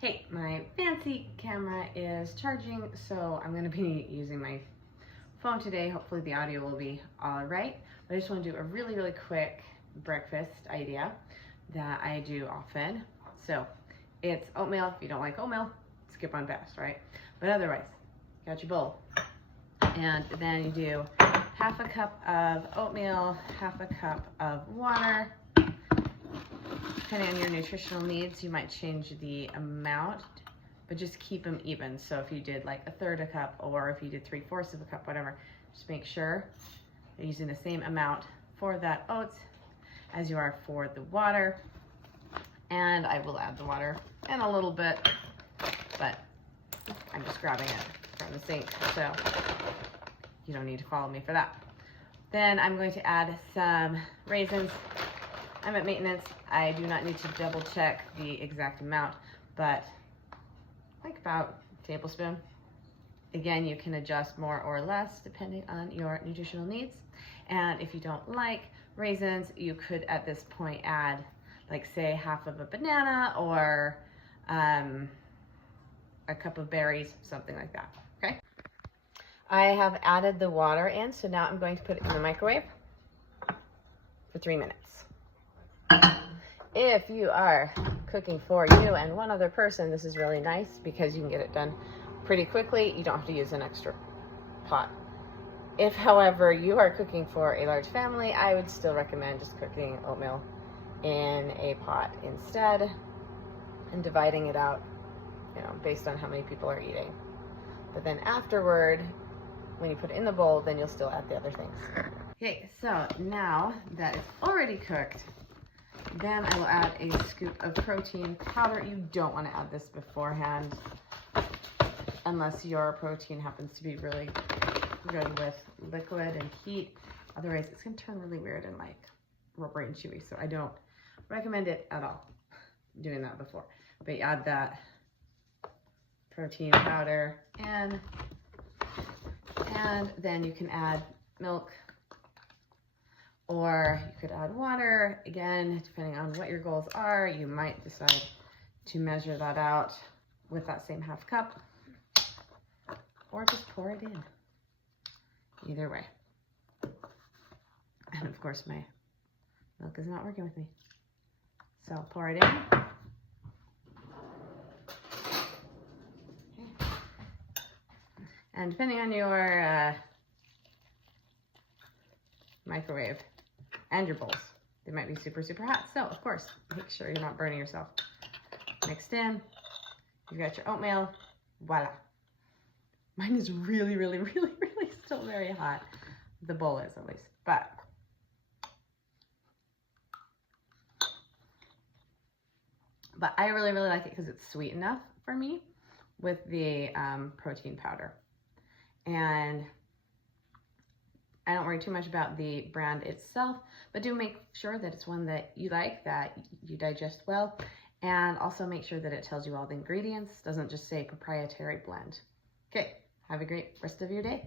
Hey, my fancy camera is charging, so I'm gonna be using my phone today. Hopefully the audio will be all right. But I just wanna do a really, really quick breakfast idea that I do often. So it's oatmeal. If you don't like oatmeal, skip on past, right? But otherwise, got your bowl. And then you do half a cup of oatmeal, half a cup of water. Depending on your nutritional needs, you might change the amount, but just keep them even. So if you did like a third a cup, or if you did 3/4 of a cup, whatever, just make sure you're using the same amount for that oats as you are for the water. And I will add the water in a little bit, but I'm just grabbing it from the sink, so you don't need to follow me for that. Then I'm going to add some raisins. I'm at maintenance. I do not need to double check the exact amount, but like about a tablespoon. Again, you can adjust more or less depending on your nutritional needs. And if you don't like raisins, you could at this point add, like, say, half of a banana or a cup of berries, something like that, okay? I have added the water in, so now I'm going to put it in the microwave for 3 minutes. If you are cooking for you and one other person, this is really nice because you can get it done pretty quickly. You don't have to use an extra pot. If, however, you are cooking for a large family, I would still recommend just cooking oatmeal in a pot instead and dividing it out, you know, based on how many people are eating. But then afterward, when you put it in the bowl, then you'll still add the other things. Okay, so now that it's already cooked, then I will add a scoop of protein powder. You don't want to add this beforehand unless your protein happens to be really good with liquid and heat. Otherwise, it's going to turn really weird and like rubbery and chewy. So I don't recommend it at all, doing that before. But you add that protein powder in, and then you can add milk, or you could add water. Again, depending on what your goals are, you might decide to measure that out with that same half cup, or just pour it in. Either way. And of course, my milk is not working with me. So pour it in. Okay. And depending on your microwave and your bowls, they might be super, super hot. So of course, make sure you're not burning yourself. Mixed in, you've got your oatmeal, voila. Mine is really, really, really, really still very hot. The bowl is, at least, but I really, really like it because it's sweet enough for me with the protein powder. And I don't worry too much about the brand itself, but do make sure that it's one that you like, that you digest well, and also make sure that it tells you all the ingredients, doesn't just say proprietary blend. Okay, have a great rest of your day.